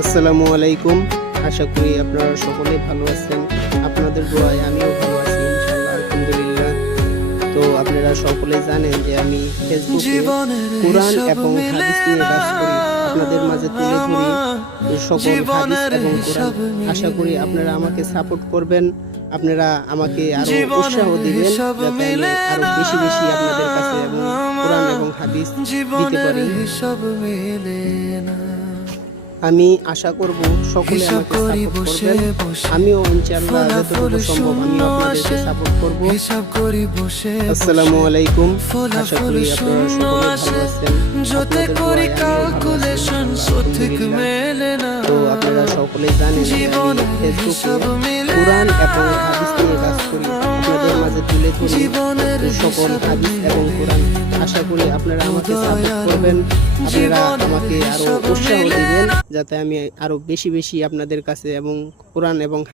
আসসালামু আলাইকুম। আশা করি আপনারা সকলে ভালো আছেন। আপনাদের দোয়ায় আমিও ভালো আছি ইনশাআল্লাহ, আলহামদুলিল্লাহ। তো আপনারা সকলে জানেন যে আমি ফেসবুকে কোরআন এবং হাদিস নিয়ে কাজ করি, আপনাদের মাঝে তুলে ধরি সকল হাদিস এবং কোরআন। আশা করি আপনারা আমাকে সাপোর্ট করবেন, আপনারা আমাকে আরো উৎসাহ দিবেন যাতে আমি আরো বেশি বেশি আপনাদের কাছে এবং কোরআন এবং হাদিস দিতে পারি। আমি আশা করব সকলে আমাকে সাপোর্ট করবেন। আমিও ইনশাআল্লাহ যতটুকু সম্ভব আমি আপনাদেরকে সাপোর্ট করব। আসসালামু আলাইকুম। আশা করি আপনারা সকলে ভালো আছেন। আপনাদের দোয়ায় আমিও ভালো আছি আলহামদুলিল্লাহ। তো আপনারা সকলে জানেন যে আমি ফেসবুকে কোরআন এবং হাদিস নিয়ে কাজ করি, আপনাদের মাঝে তুলে ধরি সকল হাদিস এবং কোরআন। আশা করি আপনারা আমাকে সাপোর্ট করবেন, আপনারা আমাকে আরো উৎসাহ দিবেন যাতে আমি আরো বেশি বেশি আপনাদের কাছে এবং কোরআন এবং